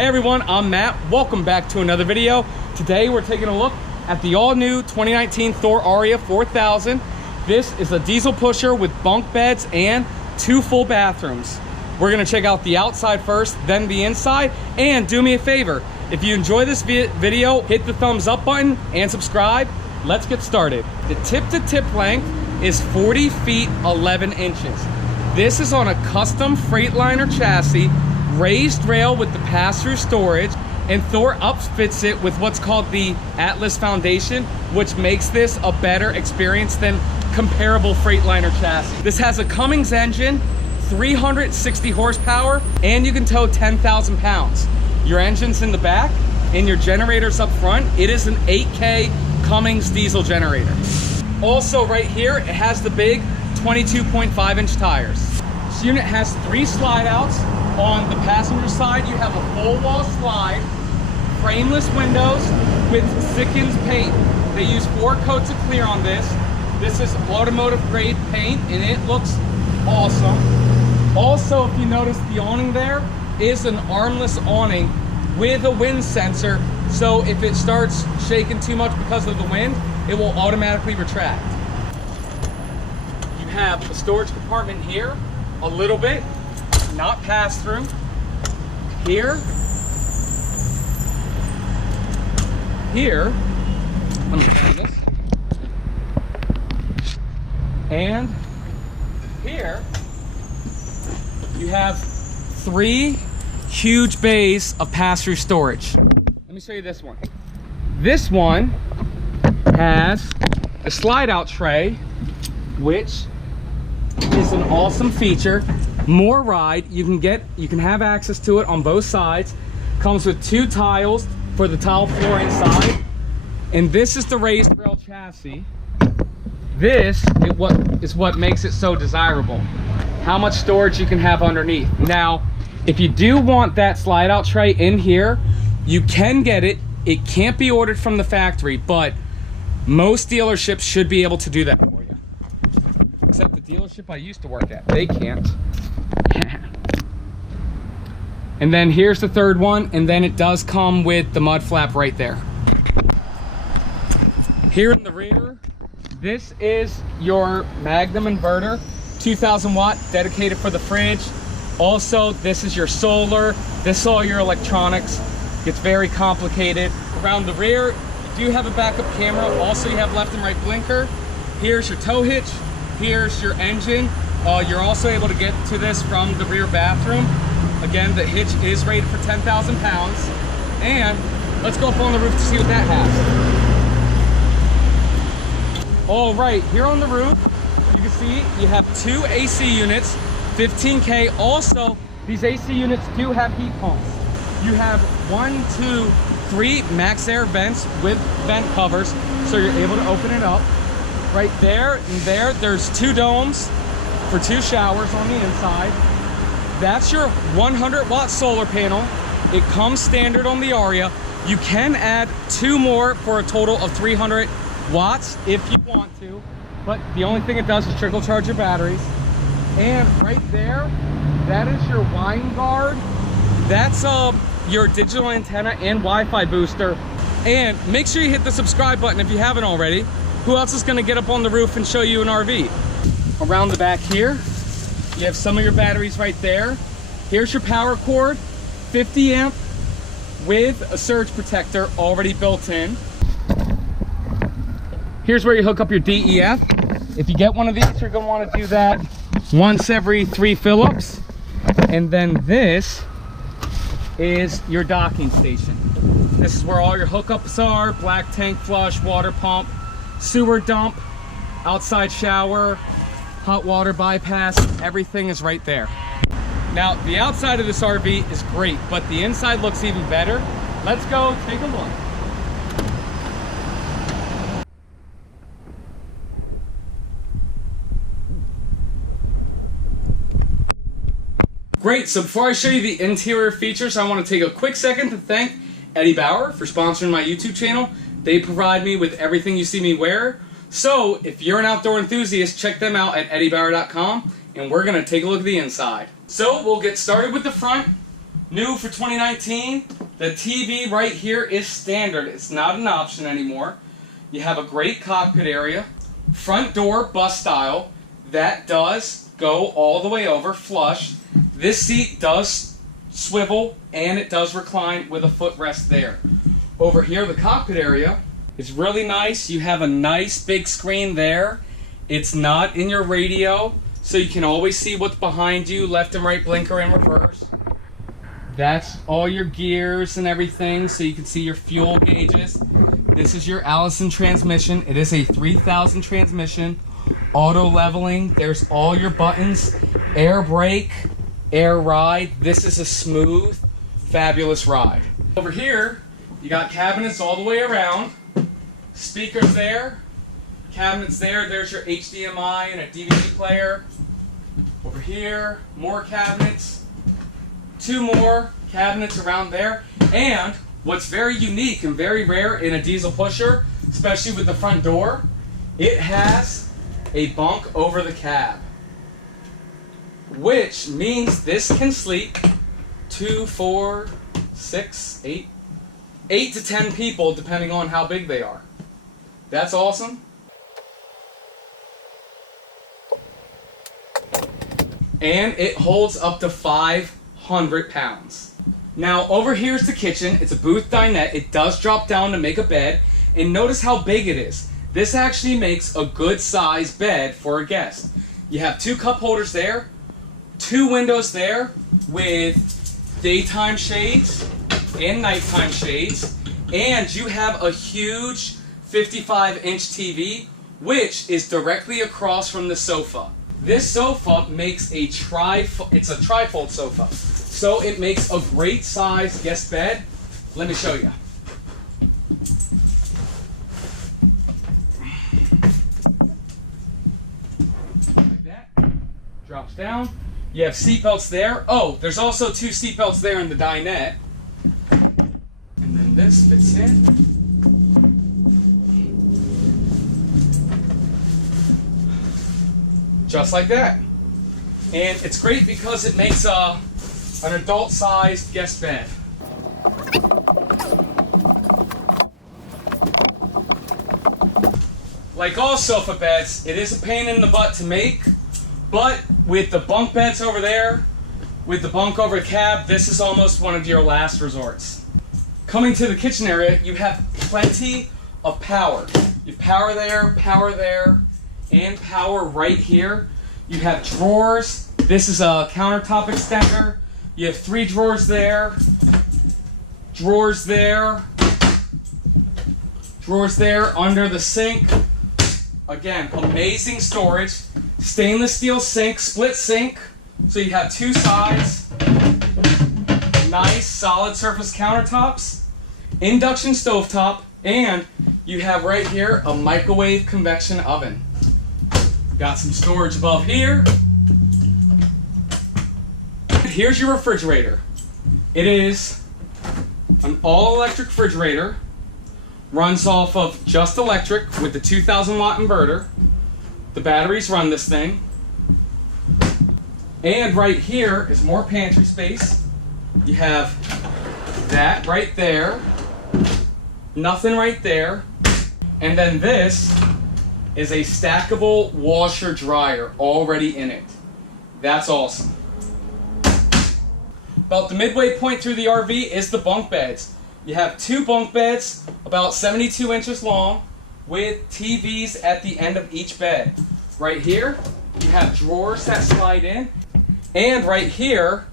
Hey everyone, I'm Matt. Welcome back to another video. Today we're taking a look at the all-new 2019 Thor Aria 4000. This is a diesel pusher with bunk beds and 2 full bathrooms. We're gonna check out the outside first, then the inside, and do me a favor. If you enjoy this video, hit the thumbs up button and subscribe. Let's get started. The tip-to-tip length is 40 feet 11 inches. This is on a custom Freightliner chassis, raised rail with the pass-through storage, and Thor upfits it with what's called the Atlas Foundation, which makes this a better experience than comparable Freightliner chassis. This has a Cummins engine, 360 horsepower, and you can tow 10,000 pounds. Your engine's in the back and your generator's up front. It is an 8K Cummins diesel generator. Also right here, it has the big 22.5 inch tires. This unit has 3 slide outs. On the passenger side, you have a full wall slide, frameless windows with Sikkens paint. They use 4 coats of clear on this. This is automotive grade paint and it looks awesome. Also, if you notice, the awning there is an armless awning with a wind sensor. So if it starts shaking too much because of the wind, it will automatically retract. You have a storage compartment here, a little bit. Not pass through. Here, let me turn this. And here, you have 3 huge bays of pass-through storage. Let me show you this one. This one has a slide-out tray, which is an awesome feature. More ride, you can have access to it on both sides. Comes with 2 tiles for the tile floor inside, and this is the raised rail chassis. This is what makes it so desirable. How much storage you can have underneath. Now, if you do want that slide out tray in here, you can get it. It can't be ordered from the factory, but most dealerships should be able to do that for you. Except the dealership I used to work at, they can't. And then here's the third one, and then it does come with the mud flap right there. Here in the rear, this is your Magnum inverter, 2000 watt, dedicated for the fridge. Also, this is your solar. This is all your electronics. Gets very complicated. Around the rear, you do have a backup camera. Also, you have left and right blinker. Here's your tow hitch. Here's your engine. You're also able to get to this from the rear bathroom. Again, the hitch is rated for 10,000 pounds. And let's go up on the roof to see what that has. All right, here on the roof, you can see you have 2 AC units, 15K. Also, these AC units do have heat pumps. You have 1, 2, 3 max air vents with vent covers, so you're able to open it up. Right there and there's 2 domes for 2 showers on the inside. That's your 100 watt solar panel. It comes standard on the Aria. You can add 2 more for a total of 300 watts if you want to, but the only thing it does is trickle charge your batteries. And right there, that is your wine guard. That's your digital antenna and Wi-Fi booster. And make sure you hit the subscribe button if you haven't already. Who else is gonna get up on the roof and show you an RV? Around the back here, you have some of your batteries right there. Here's your power cord, 50 amp with a surge protector already built in. Here's where you hook up your DEF. If you get one of these, you're gonna wanna do that once every 3 fill-ups. And then this is your docking station. This is where all your hookups are: black tank flush, water pump, sewer dump, outside shower, hot water bypass. Everything is right there. Now, the outside of this RV is great, but the inside looks even better. Let's go take a look. Great, so before I show you the interior features, I want to take a quick second to thank GVWR for sponsoring my YouTube channel. They provide me with everything you see me wear. So if you're an outdoor enthusiast, check them out at GVWR.com, and we're going to take a look at the inside. So we'll get started with the front. New for 2019, the TV right here is standard. It's not an option anymore. You have a great cockpit area. Front door, bus style. That does go all the way over, flush. This seat does swivel and it does recline with a footrest there. Over here, the cockpit area is really nice. You have a nice big screen there. It's not in your radio, so you can always see what's behind you, left and right blinker and reverse. That's all your gears and everything, so you can see your fuel gauges. This is your Allison transmission. It is a 3000 transmission, auto leveling. There's all your buttons, air brake, air ride. This is a smooth, fabulous ride. Over here, you got cabinets all the way around. Speakers there, cabinets there. There's your HDMI and a DVD player. Over here, more cabinets. 2 more cabinets around there. And what's very unique and very rare in a diesel pusher, especially with the front door, it has a bunk over the cab, which means this can sleep 2, 4, 6, 8 to 10 people depending on how big they are. That's awesome. And it holds up to 500 pounds. Now over here's the kitchen. It's a booth dinette. It does drop down to make a bed. And notice how big it is. This actually makes a good size bed for a guest. You have 2 cup holders there, 2 windows there with daytime shades and nighttime shades. And you have a huge 55-inch TV, which is directly across from the sofa. This sofa makes a trifold sofa. So it makes a great size guest bed. Let me show you. Like that. Drops down. You have seat belts there. Oh, there's also 2 seat belts there in the dinette. And then this fits in. Just like that. And it's great because it makes an adult-sized guest bed. Like all sofa beds, it is a pain in the butt to make, but with the bunk beds over there, with the bunk over the cab, this is almost one of your last resorts. Coming to the kitchen area, you have plenty of power. You have power there, and power right here. You have drawers. This is a countertop extender. You have 3 drawers there, drawers there under the sink. Again, amazing storage. Stainless steel sink, split sink, so you have 2 sides. Nice solid surface countertops, induction stovetop, and you have right here a microwave convection oven. Got some storage above here. Here's your refrigerator. It is an all-electric refrigerator. Runs off of just electric with the 2000 watt inverter. The batteries run this thing. And right here is more pantry space. You have that right there. Nothing right there. And then this is a stackable washer dryer already in it. That's awesome. About the midway point through the RV is the bunk beds. You have 2 bunk beds about 72 inches long with TVs at the end of each bed. Right here, you have drawers that slide in. And right here,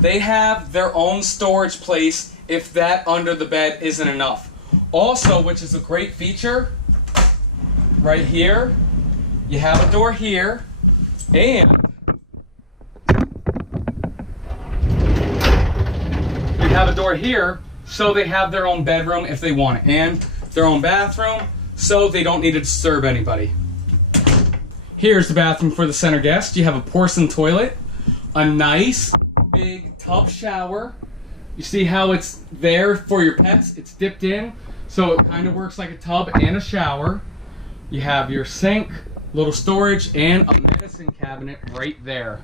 they have their own storage place if that under the bed isn't enough. Also, which is a great feature, right here, you have a door here, and you have a door here, so they have their own bedroom if they want it, and their own bathroom, so they don't need to disturb anybody. Here's the bathroom for the center guest. You have a porcelain toilet, a nice big tub shower. You see how it's there for your pets? It's dipped in, so it kind of works like a tub and a shower. You have your sink, little storage, and a medicine cabinet right there.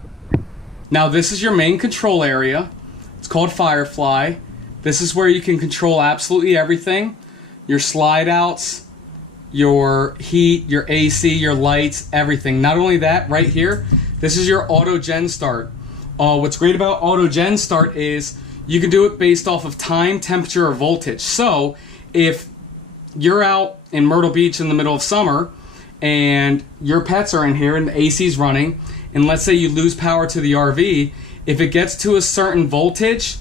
Now this is your main control area. It's called Firefly. This is where you can control absolutely everything. Your slide outs, your heat, your AC, your lights, everything. Not only that, right here, this is your auto gen start. What's great about auto gen start is you can do it based off of time, temperature, or voltage. So if you're out in Myrtle Beach in the middle of summer and your pets are in here and the AC's running, and let's say you lose power to the RV, if it gets to a certain voltage,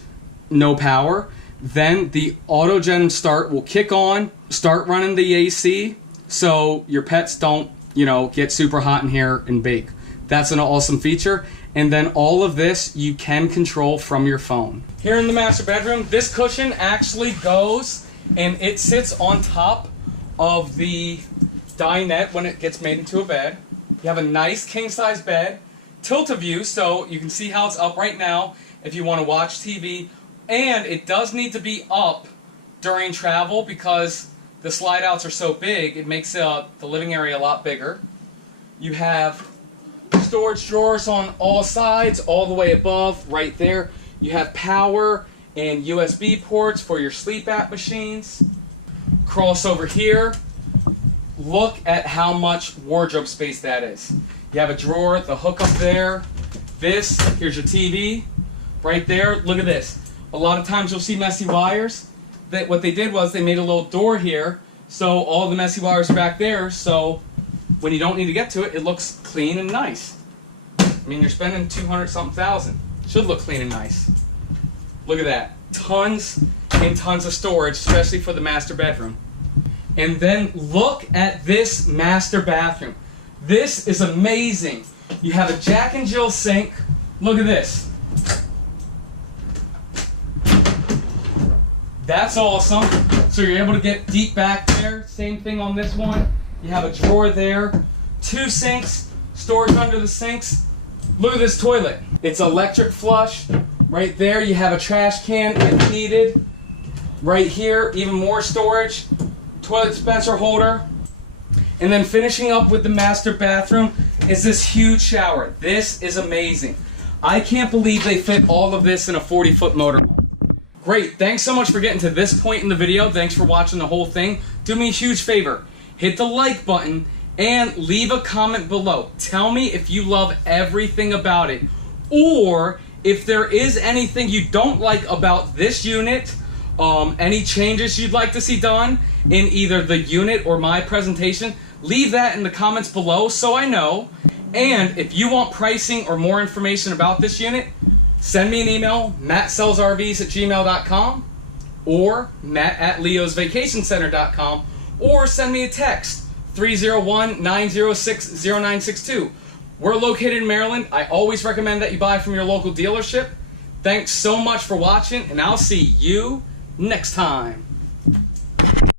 no power, then the auto gen start will kick on, start running the AC, so your pets don't, you know, get super hot in here and bake. That's an awesome feature. And then all of this you can control from your phone. Here in the master bedroom, this cushion actually goes and it sits on top of the dinette when it gets made into a bed. You have a nice king size bed, tilt-a-view, so you can see how it's up right now if you want to watch TV. And it does need to be up during travel because the slide outs are so big, it makes the living area a lot bigger. You have storage drawers on all sides, all the way above, right there. You have power and USB ports for your sleep app machines. Cross over here. Look at how much wardrobe space that is. You have a drawer, the hook up there. This, here's your TV, right there. Look at this. A lot of times you'll see messy wires. What they did was they made a little door here, so all the messy wires are back there, so when you don't need to get to it, it looks clean and nice. I mean, you're spending 200-something thousand. Should look clean and nice. Look at that. Tons and tons of storage, especially for the master bedroom. And then look at this master bathroom. This is amazing. You have a Jack and Jill sink. Look at this. That's awesome. So you're able to get deep back there. Same thing on this one. You have a drawer there. 2 sinks, storage under the sinks. Look at this toilet. It's electric flush. Right there you have a trash can if needed. Right here, even more storage. Toilet dispenser holder. And then finishing up with the master bathroom is this huge shower. This is amazing. I can't believe they fit all of this in a 40-foot motorhome. Great, thanks so much for getting to this point in the video. Thanks for watching the whole thing. Do me a huge favor. Hit the like button and leave a comment below. Tell me if you love everything about it, or if there is anything you don't like about this unit, any changes you'd like to see done in either the unit or my presentation. Leave that in the comments below so I know. And if you want pricing or more information about this unit, send me an email, mattsellsrvs@gmail.com or matt@leosvacationcenter.com, or send me a text, 301-906-0962. We're located in Maryland. I always recommend that you buy from your local dealership. Thanks so much for watching, and I'll see you next time.